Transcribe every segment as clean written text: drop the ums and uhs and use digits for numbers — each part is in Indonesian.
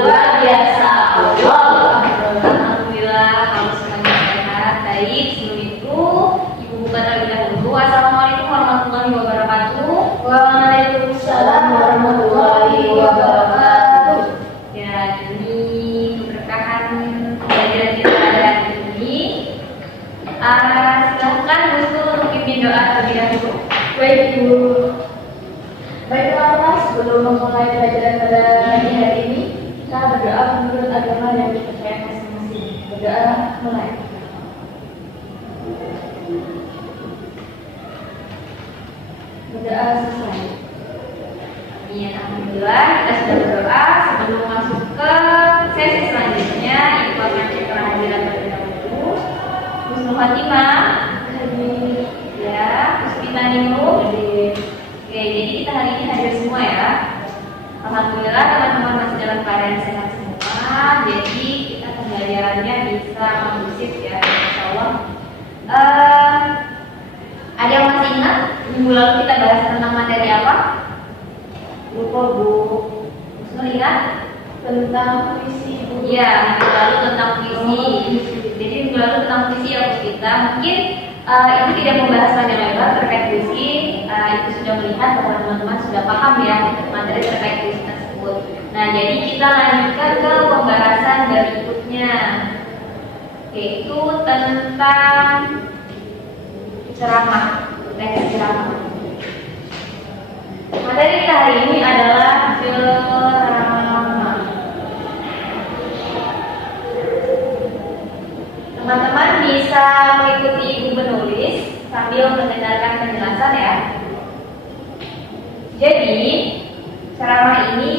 luar biasa. Wow. Alhamdulillah kalau semuanya sehat. Baik, sebelum itu Ibu buka terlebih dahulu. Assalamualaikum warahmatullahi wabarakatuh. Waalaikumsalam warahmatullahi wabarakatuh. Ya, ini keberkahan pelajaran kita pada hari ini. Silahkan Ibu untuk pimpin doa terlebih dahulu. Baik Ibu. Baiklah Mas, sebelum memulai pelajaran pada pagi hari ini, kita berdoa menurut agama yang dipercaya masing-masing. Berdoa mulai. Berdoa selesai. Amin. Alhamdulillah kita sudah berdoa. Sebelum masuk ke sesi selanjutnya, Ibu akan cek kehadiran terlebih dahulu. Husnul Khotimah. Ya, Puspitaninu. Oke, jadi kita hari ini hadir semua ya. Alhamdulillah teman-teman masih dalam keadaan sehat semua. Jadi kita pembelajarannya bisa kondusif ya, insyaallah. Ada yang masih ingat minggu lalu kita bahas tentang materi apa? Lupa Bu. Husnul ingat? Tentang puisi Ibu. Iya, minggu lalu tentang puisi. Jadi minggu lalu tentang puisi ya kita. Mungkin itu tidak membahas panjang lebar terkait puisi. Itu sudah melihat bahwa teman-teman sudah paham ya materi terkait puisi tersebut. Nah, jadi kita lanjutkan ke pembahasan berikutnya, yaitu tentang ceramah, teks ceramah. Materi kita hari ini adalah ceramah. Teman-teman bisa mengikuti Ibu menulis sambil mendengarkan penjelasan ya. Jadi, ceramah ini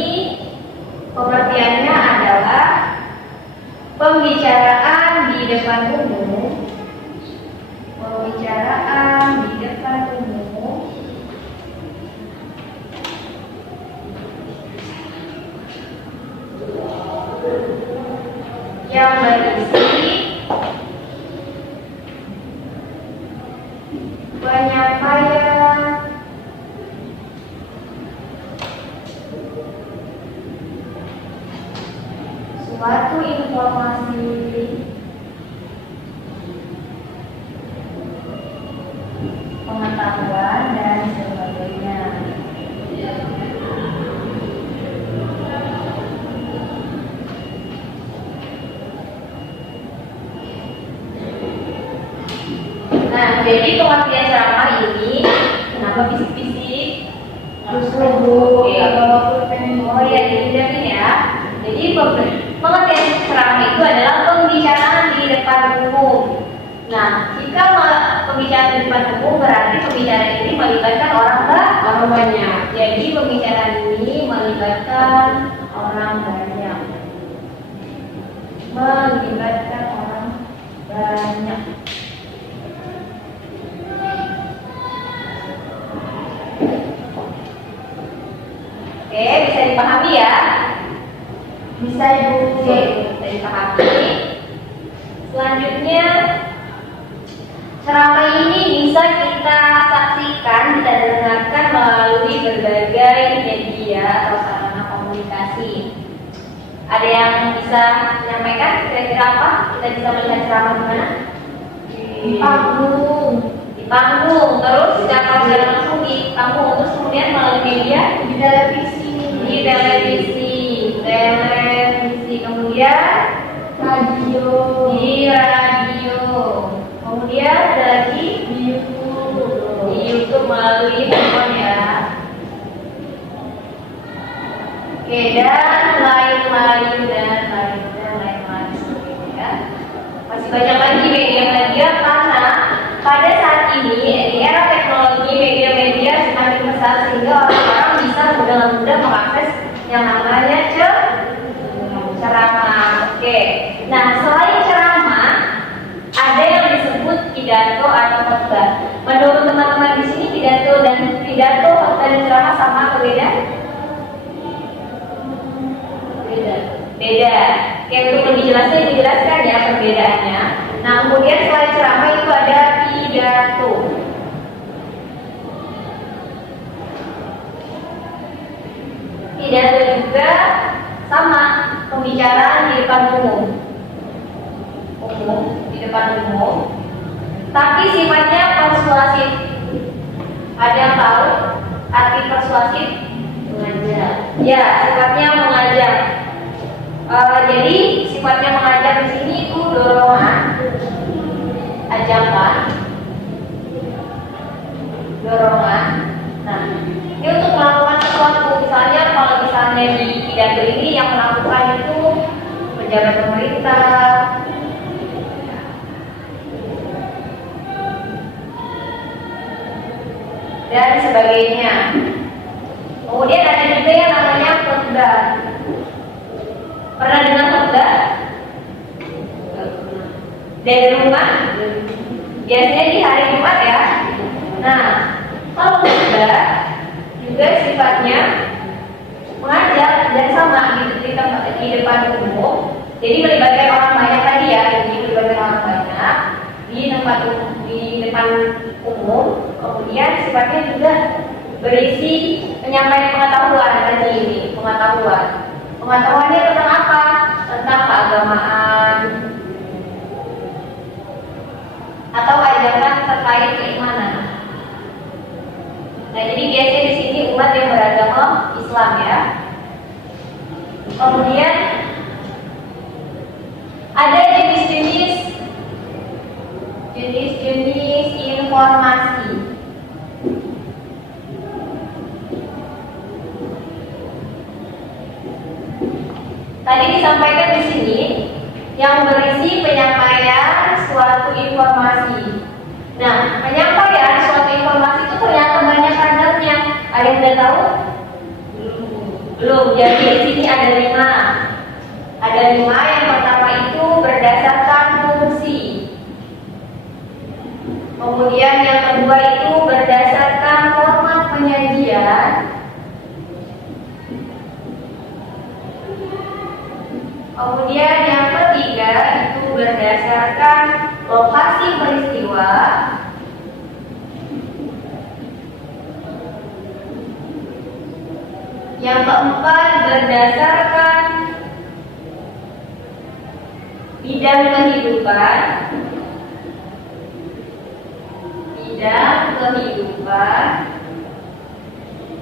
pengertiannya adalah pembicaraan di depan umum. Pembicaraan di depan umum yang berisi penyampaian suatu informasi pengetahuan dan sebagainya. Nah, jadi pengertian ceramah ini kenapa bisik-bisik? Terus Bu, Oh ya, dijamin ya. Jadi pengertian ceramah itu adalah pembicaraan di depan umum. Nah, jika pembicaraan di depan umum berarti pembicaraan ini melibatkan orang banyak. Jadi pembicaraan ini melibatkan orang banyak. Melibatkan orang banyak. Oke, bisa dipahami ya? bisa Ibu. Oke, bisa dipahami. Selanjutnya, ceramah ini bisa kita saksikan, kita dengarkan melalui berbagai media atau sarana komunikasi. Ada yang bisa menyampaikan kira-kira apa? Kita bisa melihat ceramah di mana? Di panggung. Di panggung, terus secara langsung di panggung, terus kemudian melalui media Di televisi. di televisi, kemudian Radio. di radio, kemudian ada lagi Di YouTube. di YouTube melalui handphone ya. Oke, dan lain-lain seperti ya. Masih banyak lagi media-media karena pada saat ini di era teknologi media-media semakin besar sehingga orang-orang bisa mudah mengakses yang namanya ceramah. Oke. Nah, selain ceramah ada yang disebut pidato atau khotbah. Menurut teman-teman di sini pidato, khotbah dan ceramah sama atau beda? Beda. Oke, untuk lebih jelasnya dijelaskan ya perbedaannya. Nah, kemudian selain ceramah itu ada pidato. Pidato juga sama pembicaraan di depan di depan umum, tapi sifatnya persuasif. Ada yang tahu arti persuasif? Mengajak. Ya, sifatnya mengajak. Jadi sifatnya mengajak di sini itu dorongan, ajakan, dorongan. Nah, ini untuk melakukan sesuatu. Misalnya kalau misalnya di pidato ini yang melakukan itu pejabat pemerintah, dan sebagainya. Kemudian ada juga yang namanya khotbah. Pernah dengar khotbah? Dari rumah? Biasanya di hari Jumat ya. Nah, kalau khotbah juga sifatnya mengajak dan sama di depan umum. Jadi melibatkan orang banyak tadi ya, jadi melibatkan orang banyak di tempat di depan umum. Kemudian sifatnya juga berisi penyampaian pengetahuan tadi ini, pengetahuan. Pengetahuannya tentang apa? Tentang keagamaan atau ajakan terkait keimanan. Nah, jadi biasanya di sini umat yang beragama Islam ya. Kemudian ada jenis-jenis informasi. Tadi disampaikan di sini yang berisi penyampaian suatu informasi. Nah, penyampaian suatu informasi itu ternyata banyak kadarnya. Ada yang sudah tahu? Belum. Jadi di sini ada 5. Ada 5. Yang pertama itu berdasarkan fungsi. Kemudian yang kedua itu berdasarkan format penyajian. Kemudian yang ketiga itu berdasarkan lokasi peristiwa. Yang keempat berdasarkan bidang kehidupan.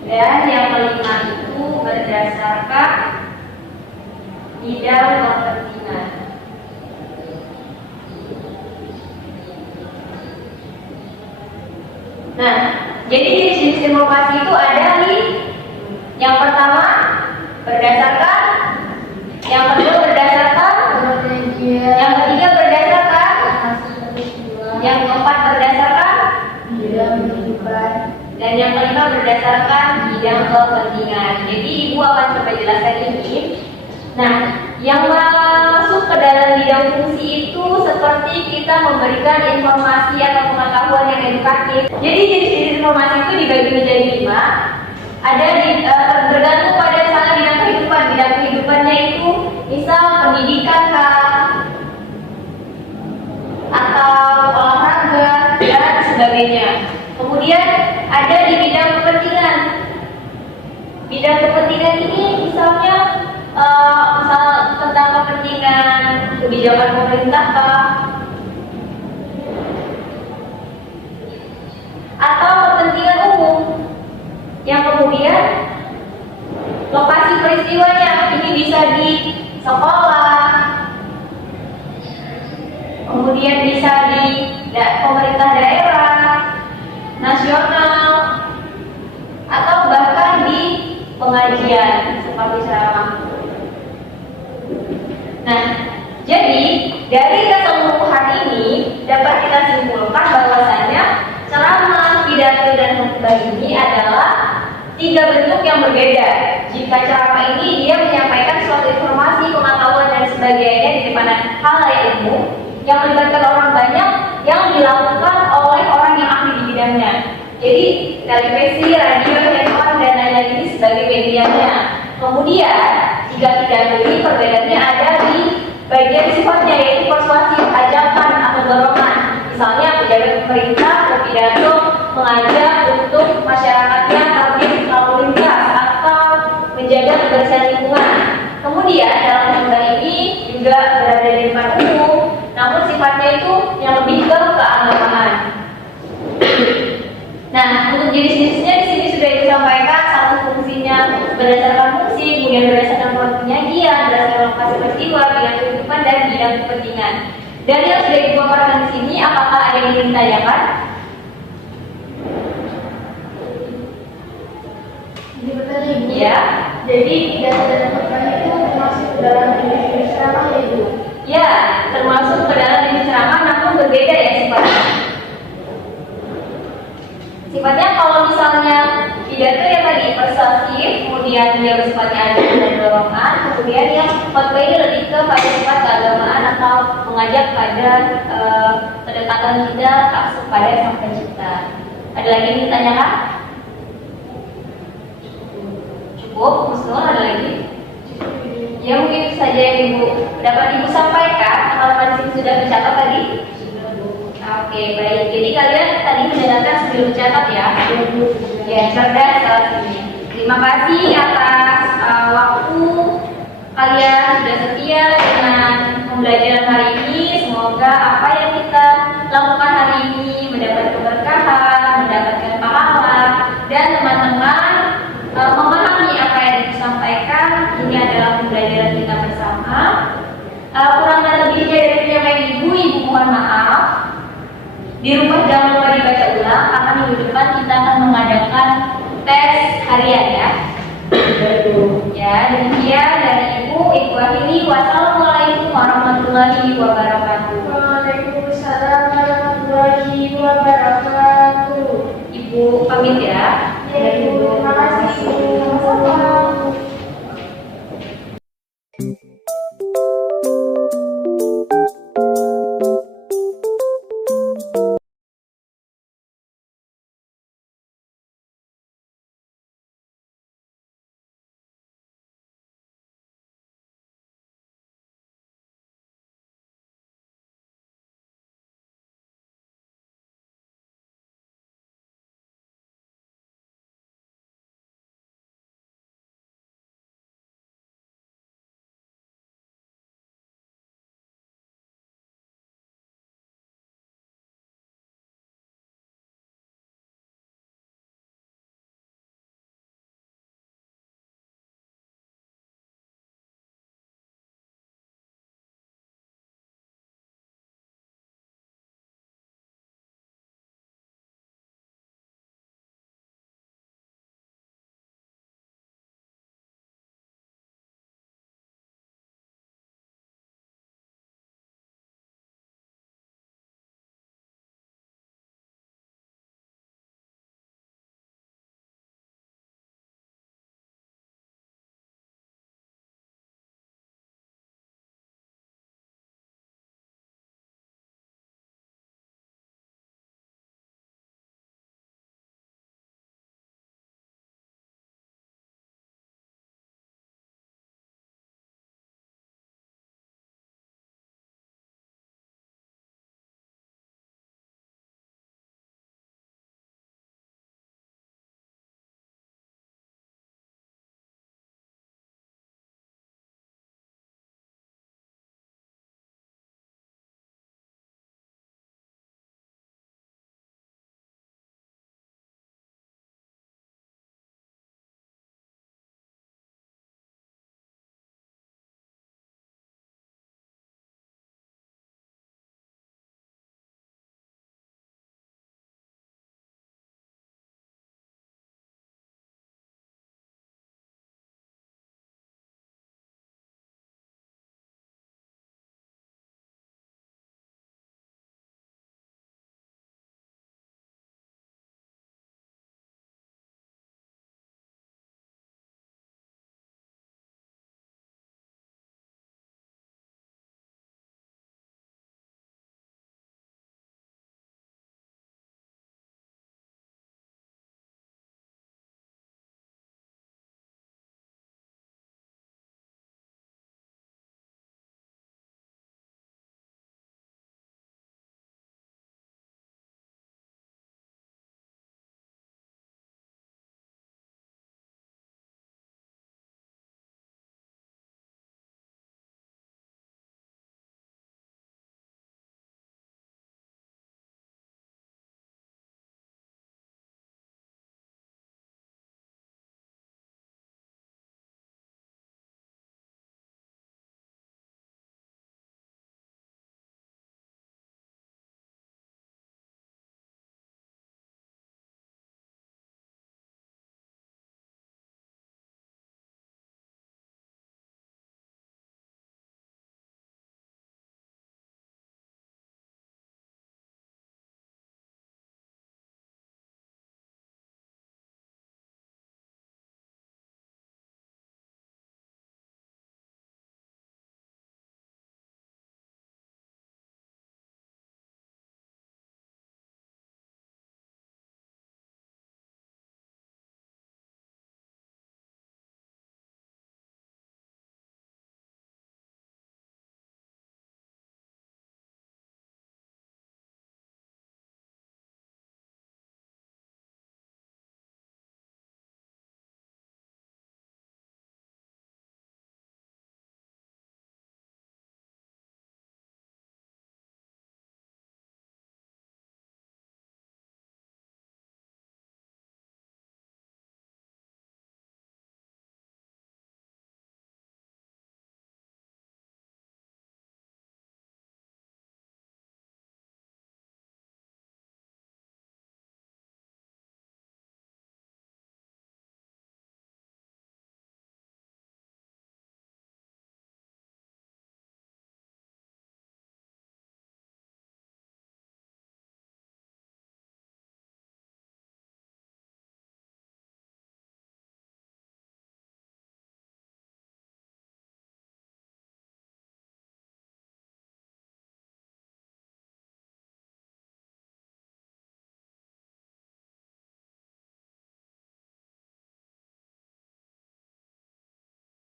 Dan yang kelima itu berdasarkan bidang kepentingan. Nah, jadi jenis-jenis informasi itu ada di yang pertama berdasarkan, yang kedua berdasarkan, yang ketiga berdasarkan, yang keempat berdasarkan dan yang kelima berdasarkan bidang kepentingan. Jadi ibu akan coba jelaskan ini. Nah, yang masuk ke dalam bidang fungsi itu seperti kita memberikan informasi atau pengetahuan yang edukatif. Jadi jenis-jenis informasi itu dibagi menjadi 5. Ada bergantung pada misalnya bidang kehidupan. Bidang kehidupannya itu misal pendidikan atau olahraga dan sebagainya. Kemudian ada di bidang kepentingan. Bidang kepentingan ini misalnya misal tentang kepentingan kebijakan pemerintah atau kepentingan umum. Yang kemudian lokasi peristiwanya ini bisa di sekolah, kemudian bisa di pemerintah daerah, nasional, atau bahkan di pengajian seperti ceramah. Nah, jadi dari keseluruhan ini dapat kita simpulkan bahwasanya ceramah, pidato, dan khutbah ini adalah 3 bentuk yang berbeda. Jika ceramah ini dia menyampaikan suatu informasi, pengetahuan, dan sebagainya di depan halayak umum yang melibatkan orang banyak yang dilakukan oleh orang yang ahli di bidangnya. Jadi televisi, radio, handphone, dan lain-lain ini sebagai medianya. Kemudian jika pidato ini perbedaannya ada di bagian sifatnya, yaitu persuasif, ajakan atau dorongan. Misalnya pejabat pemerintah berpidato mengajak untuk masyarakatnya tertib lalu lintas atau menjaga kebersihan lingkungan. Kemudian dalam khutbah ini peristiwa, bidang kehidupan, dan bidang kepentingan. Dari yang sudah Ibu paparkan di sini, apakah ada yang ingin ditanyakan? Ini bertanya Ibu. Ya. Jadi pidato dan khutbah itu termasuk dalam jenis ceramah ya Ibu? Ya, termasuk ke dalam jenis ceramah, namun berbeda ya sifatnya. Sifatnya kalau misalnya pidato yang tadi persuasif, kemudian dia bersifatnya ajaran dan dorongan, kemudian yang khotbah ini lebih pada sifat keagamaan atau mengajak pada kedekatan kita kepada Sang Pencipta. Ada lagi yang ditanyakan? Cukup, Musnul, ada lagi? Ya mungkin itu saja yang Ibu dapat Ibu sampaikan. Halaman di sini sudah dicatat tadi? Oke, baik. Jadi kalian tadi mendengarkan sambil mencatat ya. Ya, cerdas saat ini. Terima kasih atas waktu kalian sudah setia dengan pembelajaran hari ini. Semoga apa yang kita lakukan hari ini mendapat keberkahan, mendapatkan pahala, dan teman-teman memahami apa yang disampaikan. Ini adalah pembelajaran kita bersama. Kurang lebihnya dari penyampaian Ibu mohon maaf. Di rumah jangan lupa dibaca ulang, karena minggu depan kita akan mengadakan tes harian ya. Ya, demikian dari Ibu akhiri. Wassalamualaikum warahmatullahi wabarakatuh. Waalaikumsalam warahmatullahi wabarakatuh. Ibu pamit ya. Ya Ibu, terima kasih. Sama-sama.